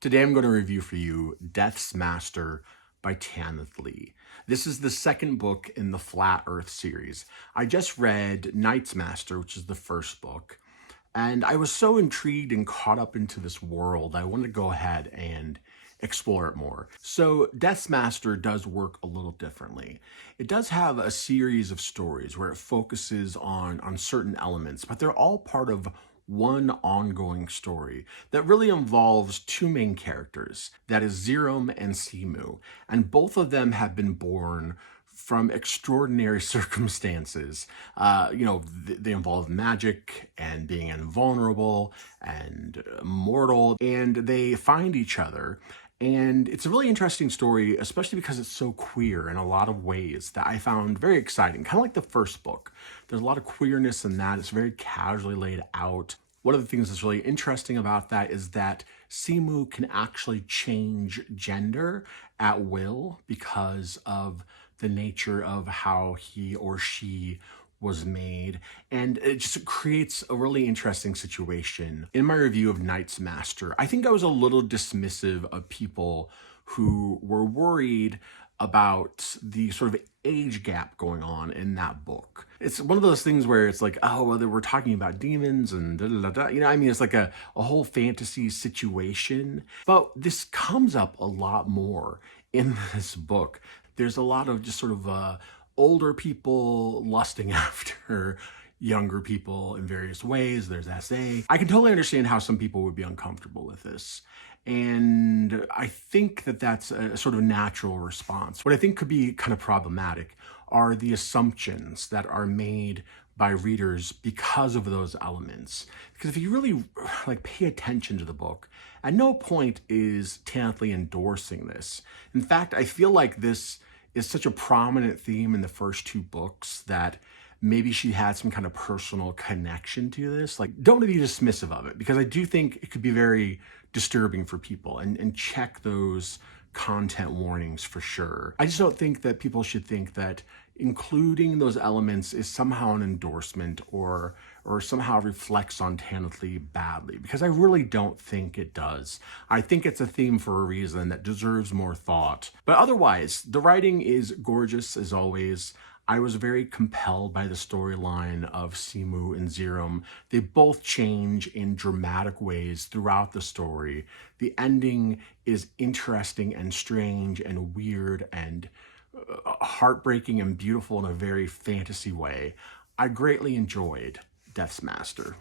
Today I'm going to review for you Death's Master by Tanith. This is the second book in the Flat Earth series. I just read Night's Master, which is the first book, and I was so intrigued and caught up into this world, I wanted to go ahead and explore it more. So Death's Master does work a little differently. It does have a series of stories where it focuses on certain elements, but they're all part of one ongoing story that really involves two main characters, that is Zerum and Simu, and both of them have been born from extraordinary circumstances. They involve magic and being invulnerable and immortal, and they find each other. And it's a really interesting story, especially because it's so queer in a lot of ways that I found very exciting. Kind of like the first book. There's a lot of queerness in that. It's very casually laid out. One of the things that's really interesting about that is that Simu can actually change gender at will because of the nature of how he or she was made, and it just creates a really interesting situation. In my review of Night's Master, I think I was a little dismissive of people who were worried about the sort of age gap going on in that book. It's one of those things where it's like, oh, well, we're talking about demons and da da da. It's like a whole fantasy situation. But this comes up a lot more in this book. There's a lot of just sort of older people lusting after younger people in various ways. There's SA. I can totally understand how some people would be uncomfortable with this. And I think that that's a sort of natural response. What I think could be kind of problematic are the assumptions that are made by readers because of those elements. Because if you really pay attention to the book, at no point is Tanith endorsing this. In fact, I feel like this is such a prominent theme in the first two books that maybe she had some kind of personal connection to this. Don't be dismissive of it, because I do think it could be very disturbing for people, and check those content warnings for sure. I just don't think that people should think that including those elements is somehow an endorsement or somehow reflects on Tanith badly, because I really don't think it does. I think it's a theme for a reason that deserves more thought. But otherwise, the writing is gorgeous as always. I was very compelled by the storyline of Simu and Zerum. They both change in dramatic ways throughout the story. The ending is interesting and strange and weird and heartbreaking and beautiful in a very fantasy way. I greatly enjoyed Death's Master.